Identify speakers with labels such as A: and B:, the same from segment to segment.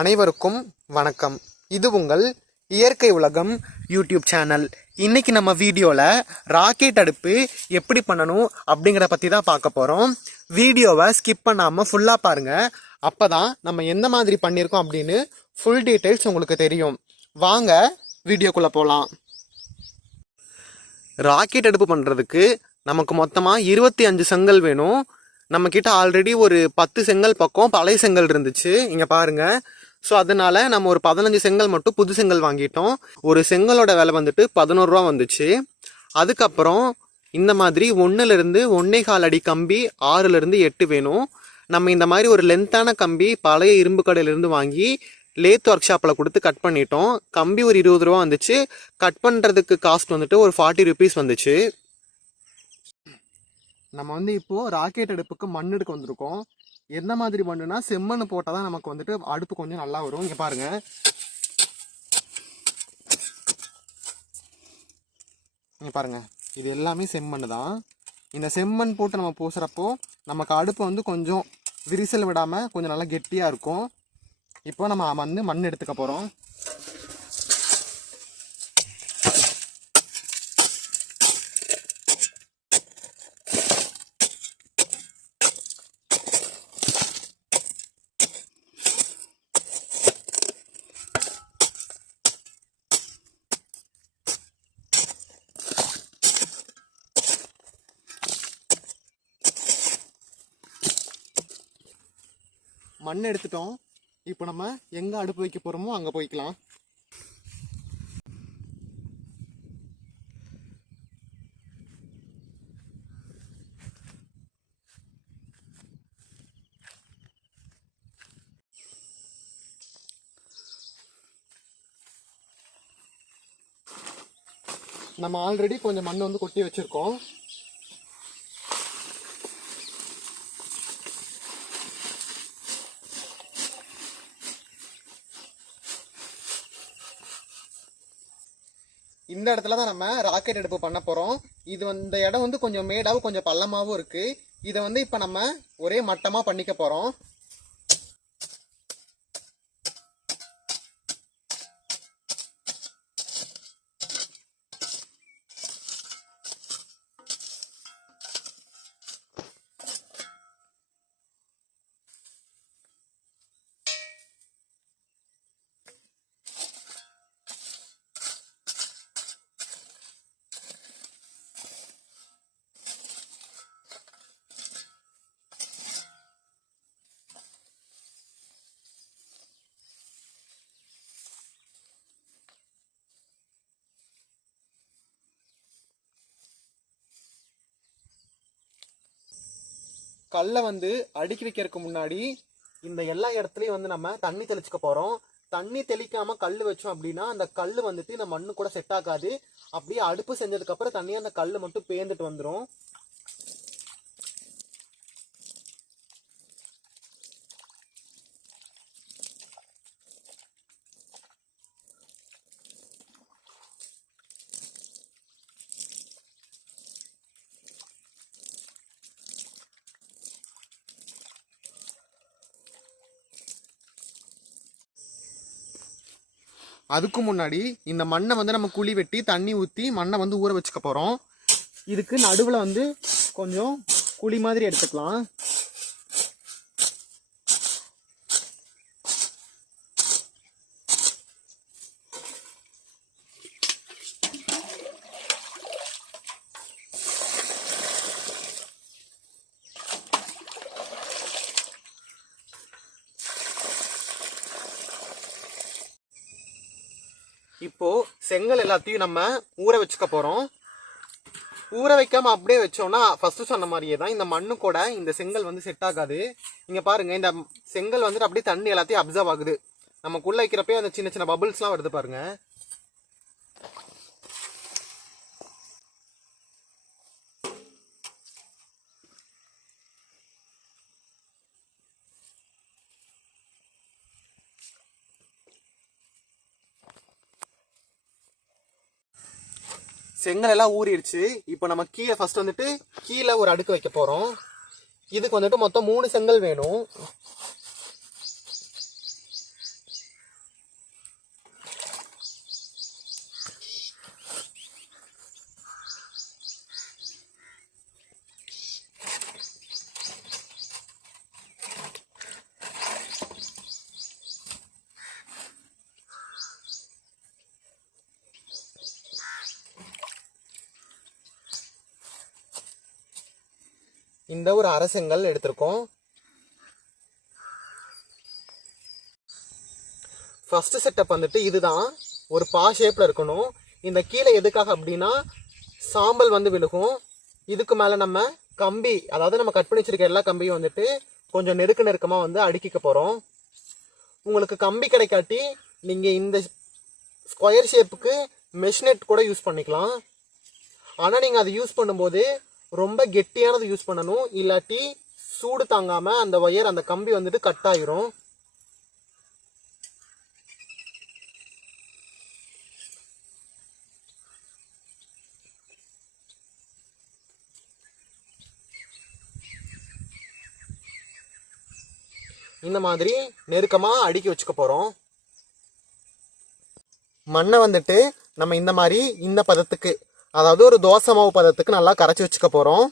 A: அனைவருக்கும் வணக்கம். இது உங்கள் இயற்கை உலகம் யூடியூப் சேனல். இன்றைக்கி நம்ம வீடியோவில் ராக்கெட் அடுப்பு எப்படி பண்ணணும் அப்படிங்கிறத பற்றி தான் பார்க்க போகிறோம் வீடியோவை ஸ்கிப் பண்ணாமல் ஃபுல்லாக பாருங்கள் அப்போ தான் நம்ம எந்த மாதிரி பண்ணியிருக்கோம் அப்படின்னு ஃபுல் டீட்டெயில்ஸ் உங்களுக்கு தெரியும். வாங்க வீடியோக்குள்ளே போகலாம் ராக்கெட் அடுப்பு பண்ணுறதுக்கு நமக்கு மொத்தமாக இருபத்தி அஞ்சு செங்கல் வேணும். நம்மக்கிட்ட ஆல்ரெடி ஒரு பத்து செங்கல் பக்கம் பழைய செங்கல் இருந்துச்சு. இங்கே பாருங்கள் ஸோ அதனால நம்ம ஒரு பதினஞ்சு செங்கல் மட்டும் புது செங்கல் வாங்கிட்டோம். ஒரு செங்கலோட விலை வந்துட்டு பதினோரு ரூபா வந்துச்சு. அதுக்கப்புறம் இந்த மாதிரி ஒன்றுலேருந்து ஒன்னே கால் அடி கம்பி ஆறுலேருந்து எட்டு வேணும். நம்ம இந்த மாதிரி ஒரு லென்த்தான கம்பி பழைய இரும்பு கடையிலேருந்து வாங்கி லேத் ஒர்க் ஷாப்பில் கொடுத்து கட் பண்ணிட்டோம். கம்பி ஒரு இருபது ரூபா வந்துச்சு. கட் பண்ணுறதுக்கு காஸ்ட் வந்துட்டு ஒரு ஃபார்ட்டி ருபீஸ் வந்துச்சு. நம்ம வந்து இப்போது ராக்கெட் அடுப்புக்கு மண் எடுக்க வந்திருக்கோம். எந்த மாதிரி மண்ணுனா செம்மண் போட்டால் தான் நமக்கு வந்துட்டு அடுப்பு கொஞ்சம் நல்லா வரும். இங்கே பாருங்க. இங்கே பாருங்க. இது எல்லாமே செம்மண் தான். இந்த செம்மண் போட்டு நம்ம பூசுகிறப்போ நமக்கு அடுப்பு வந்து கொஞ்சம் விரிசல் விடாமல் கொஞ்சம் நல்லா கெட்டியாக இருக்கும். இப்போ நம்ம வந்து மண் எடுத்துக்க போகிறோம் மண் எடுத்துட்டோம். இப்போ நம்ம எங்கே அடுப்பு வைக்க போகிறோமோ அங்கே போய்க்கலாம். நம்ம ஆல்ரெடி கொஞ்சம் மண் வந்து கொட்டி வச்சிருக்கோம். இந்த இடத்துல தான் நம்ம ராக்கெட் எடுப்பு பண்ண போகிறோம் இது வந்து இந்த இடம் வந்து கொஞ்சம் மேடாகவும் கொஞ்சம் பள்ளமாகவும் இருக்குது இதை வந்து இப்போ நம்ம ஒரே மட்டமாக பண்ணிக்க போகிறோம் கல்லை வந்து அடுக்கி வைக்கிறதுக்கு முன்னாடி இந்த எல்லா இடத்துலையும் வந்து நம்ம தண்ணி தெளிச்சுக்க போகிறோம் தண்ணி தெளிக்காம கல் வச்சோம் அப்படின்னா அந்த கல் வந்துட்டு இந்த மண்ணு கூட செட் ஆகாது. அப்படியே அடுப்பு செஞ்சதுக்கப்புறம் தண்ணியாக அந்த கல் மட்டும் பேந்துட்டு வந்துடும் அதுக்கு முன்னாடி இந்த மண்ணை வந்து நம்ம குழி வெட்டி தண்ணி ஊற்றி மண்ணை வந்து ஊற வச்சுக்க போகிறோம் இதுக்கு நடுவில் வந்து கொஞ்சம் குழி மாதிரி எடுத்துக்கலாம். இப்போ செங்கல் எல்லாத்தையும் நம்ம ஊற வச்சுக்க போறோம். ஊற வைக்காம அப்படியே வச்சோம்னா ஃபர்ஸ்ட் சொன்ன மாதிரியே தான் இந்த மண்ணு கூட இந்த செங்கல் வந்து செட் ஆகாது. இங்க பாருங்க இந்த செங்கல் வந்துட்டு அப்படியே தண்ணி எல்லாத்தையும் அப்சர்வ் ஆகுது. நமக்குள்ள வைக்கிறப்பே அந்த சின்ன சின்ன பபிள்ஸ்லாம் வருது பாருங்க. செங்கல் எல்லாம் ஊறிடுச்சு. இப்போ நம்ம கீழே ஃபர்ஸ்ட் வந்துட்டு கீழே ஒரு அடுக்கு வைக்க போகிறோம் இதுக்கு வந்துட்டு மொத்தம் மூணு செங்கல் வேணும். இந்த ஒரு அரசங்கள் எடுத்திருக்கோம். ஃபர்ஸ்ட் செட்டப் வந்துட்டு இதுதான். ஒரு பா ஷேப்பில் இருக்கணும். இந்த கீழே எதுக்காக அப்படின்னா சாம்பல் வந்து விழுகும். இதுக்கு மேலே நம்ம கம்பி அதாவது நம்ம கட் பண்ணி வச்சிருக்க எல்லா கம்பியும் வந்துட்டு கொஞ்சம் நெருக்க நெருக்கமாக வந்து அடுக்கிக்க போகிறோம் உங்களுக்கு கம்பி கிடைக்காட்டி நீங்கள் இந்த ஸ்கொயர் ஷேப்புக்கு மெஷினெட் கூட யூஸ் பண்ணிக்கலாம். ஆனால் நீங்கள் அதை யூஸ் பண்ணும்போது ரொம்ப கெட்டியானது யூஸ் பண்ணணும். இல்லாட்டி சூடு தாங்காமல் அந்த ஒயர் அந்த கம்பி வந்துட்டு கட் ஆயிரும். இந்த மாதிரி நெருக்கமாக அடுக்கி வச்சுக்க போகிறோம் மண்ணை வந்துட்டு நம்ம இந்த மாதிரி இந்த பதத்துக்கு அதாவது ஒரு தோசை மாவு பதத்துக்கு நல்லா கரைச்சி வச்சுக்க போகிறோம்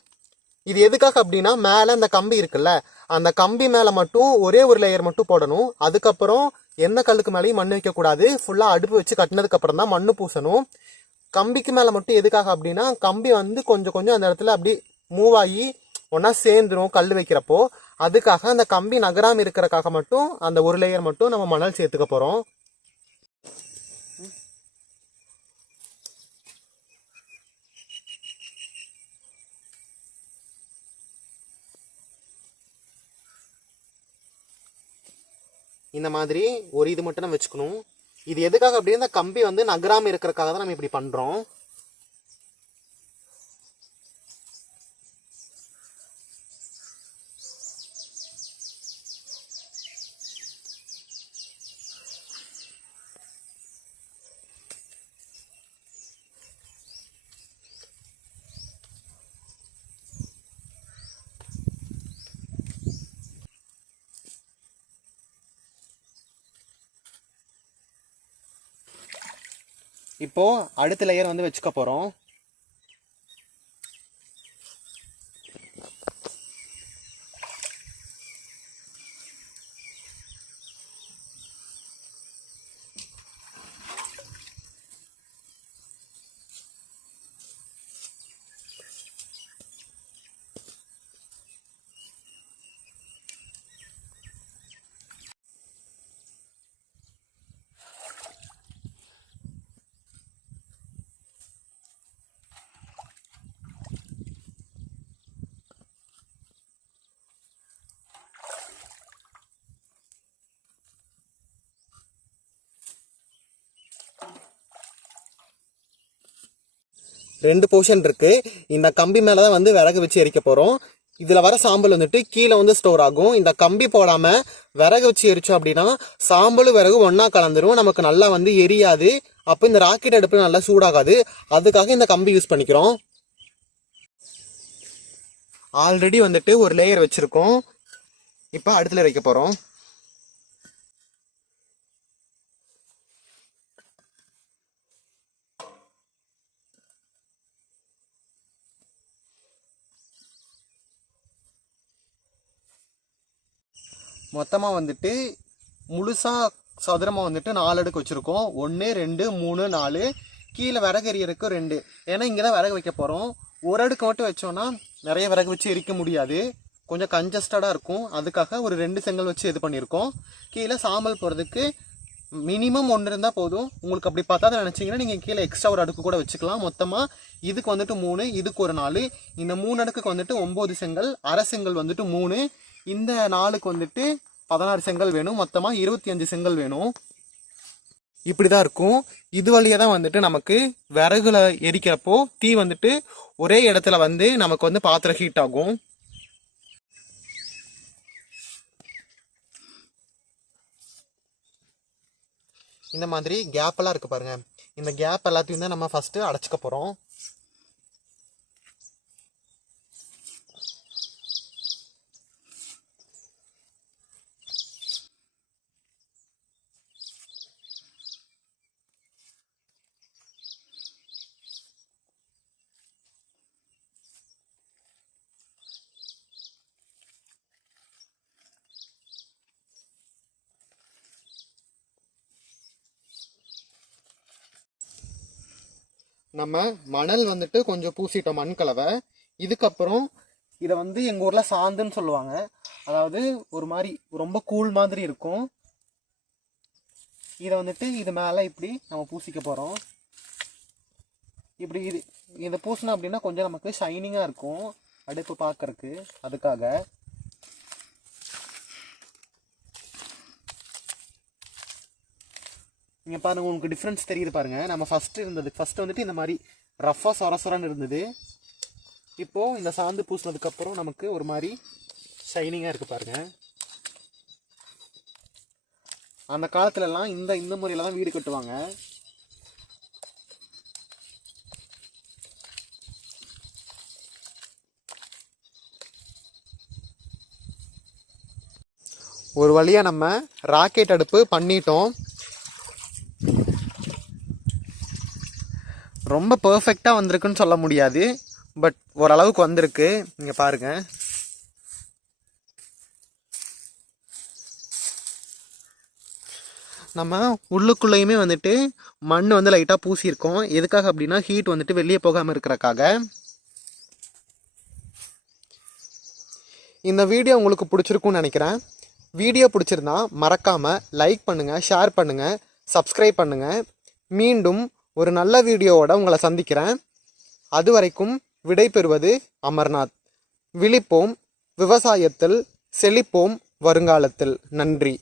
A: இது எதுக்காக அப்படின்னா மேலே அந்த கம்பி இருக்குல்ல அந்த கம்பி மேலே மட்டும் ஒரே ஒரு லேயர் மட்டும் போடணும். அதுக்கப்புறம் எந்த கல்லுக்கு மேலேயும் மண் வைக்கக்கூடாது ஃபுல்லாக அடுப்பு வச்சு கட்டினதுக்கப்புறம் தான் மண் பூசணும். கம்பிக்கு மேலே மட்டும் எதுக்காக அப்படின்னா கம்பி வந்து கொஞ்சம் கொஞ்சம் அந்த இடத்துல அப்படி மூவ் ஆகி ஒன்றா சேர்ந்துடும் கல் வைக்கிறப்போ. அதுக்காக அந்த கம்பி நகராமல் இருக்கிறக்காக மட்டும் அந்த ஒரு லேயர் மட்டும் நம்ம மணல் சேர்த்துக்க போகிறோம் இந்த மாதிரி ஒரு இது மட்டும் நம்ம வச்சுக்கணும். இது எதுக்காக அப்படின்னா இந்த கம்பி வந்து நகராமல் இருக்கிறக்காக தான் நம்ம இப்படி பண்ணுறோம் இப்போது அடுத்த லேயர் வந்து வச்சுக்க போகிறோம் ரெண்டு போர்ஷன் இருக்குது இந்த கம்பி மேலே தான் வந்து விறகு வச்சு எரிக்க போகிறோம் இதில் வர சாம்பல் வந்துட்டு கீழே வந்து ஸ்டோர் ஆகும். இந்த கம்பி போடாமல் விறகு வச்சு எரிச்சோம் அப்படின்னா சாம்பலும் விறகு ஒன்றா கலந்துரும். நமக்கு நல்லா வந்து எரியாது. அப்போ இந்த ராக்கெட் அடுப்பு நல்லா சூடாகாது. அதுக்காக இந்த கம்பி யூஸ் பண்ணிக்கிறோம். ஆல்ரெடி வந்துட்டு ஒரு லேயர் வச்சுருக்கோம். இப்போ அடுத்த லேயர் வைக்க போகிறோம் மொத்தமாக வந்துட்டு முழுசாக சதுரமாக வந்துட்டு நாலு அடுக்கு வச்சுருக்கோம். ஒன்று ரெண்டு மூணு நாலு. கீழே விறகு எரியறதுக்கு ரெண்டு. ஏன்னா இங்கே தான் விறகு வைக்க போகிறோம் ஒரு அடுக்கு மட்டும் வச்சோன்னா நிறைய விறகு வச்சு எரிக்க முடியாது. கொஞ்சம் கஞ்சஸ்டடாக இருக்கும். அதுக்காக ஒரு ரெண்டு செங்கல் வச்சு இது பண்ணியிருக்கோம். கீழே சாம்பல் போகிறதுக்கு மினிமம் ஒன்று இருந்தால் போதும். உங்களுக்கு அப்படி பார்த்தா நினச்சிங்கன்னா நீங்கள் கீழே எக்ஸ்ட்ரா ஒரு அடுக்கு கூட வச்சுக்கலாம். மொத்தமாக இதுக்கு வந்துட்டு மூணு இதுக்கு ஒரு நாலு. இந்த மூணு அடுக்குக்கு வந்துட்டு ஒம்பது செங்கல் அரை செங்கல் வந்துட்டு மூணு. இந்த நாளுக்கு வந்துட்டு பதினாறு செங்கல் வேணும். மொத்தமாக இருபத்தி அஞ்சு செங்கல் வேணும். இப்படிதான் இருக்கும். இது வழியாக தான் வந்துட்டு நமக்கு விறகுல எரிக்கிறப்போ தீ வந்துட்டு ஒரே இடத்துல வந்து நமக்கு வந்து பாத்திரம் ஹீட் ஆகும். இந்த மாதிரி கேப் எல்லாம் இருக்கு பாருங்க. இந்த கேப் எல்லாத்தையும் தான் நம்ம ஃபர்ஸ்ட் அடைச்சிக்க போறோம். நம்ம மணல் வந்துட்டு கொஞ்சம் பூசிட்டோம் மண் கலவை. இதுக்கப்புறம் இதை வந்து எங்கள் ஊரில் சாந்துன்னு சொல்லுவாங்க. அதாவது ஒரு மாதிரி ரொம்ப கூல் மாதிரி இருக்கும். இதை வந்துட்டு இது மேலே இப்படி நம்ம பூசிக்க போகிறோம் இப்படி இது இதை பூசினோம் அப்படின்னா கொஞ்சம் நமக்கு ஷைனிங்காக இருக்கும். அடுப்பு பார்க்கறக்கு அதுக்காக. நீங்கள் பாருங்க உங்களுக்கு டிஃப்ரென்ஸ் தெரியுது பாருங்க. நம்ம ஃபர்ஸ்ட் இருந்தது ஃபர்ஸ்ட் வந்துட்டு இந்த மாதிரி ரஃபா சொர சொரன்னு இருந்தது. இப்போது இந்த சாந்து பூசினதுக்கப்புறம் நமக்கு ஒரு மாதிரி ஷைனிங்காக இருக்குது பாருங்க. அந்த காலத்துலலாம் இந்த இந்த முறையில் தான் வீடு கட்டுவாங்க. ஒரு வழியாக நம்ம ராக்கெட் அடுப்பு பண்ணிட்டோம். ரொம்ப பர்ஃபெக்டாக வந்திருக்குன்னு சொல்ல முடியாது. பட் ஓரளவுக்கு வந்திருக்கு. நீங்கள் பாருங்க. நம்ம உள்ளுக்குள்ளேயுமே வந்துட்டு மண் வந்து லைட்டாக பூசியிருக்கோம். எதுக்காக அப்படின்னா ஹீட் வந்துட்டு வெளியே போகாமல் இருக்கிறக்காக. இந்த வீடியோ உங்களுக்கு பிடிச்சிருக்கும்னு நினைக்கிறேன். வீடியோ பிடிச்சிருந்தா மறக்காமல் லைக் பண்ணுங்கள் ஷேர் பண்ணுங்கள் சப்ஸ்கிரைப் பண்ணுங்கள் மீண்டும் ஒரு நல்ல வீடியோவோட உங்களை சந்திக்கிறேன். அது வரைக்கும் விடை பெறுவது அமர்நாத். விழிப்போம் விவசாயத்தில் செழிப்போம் வருங்காலத்தில். நன்றி.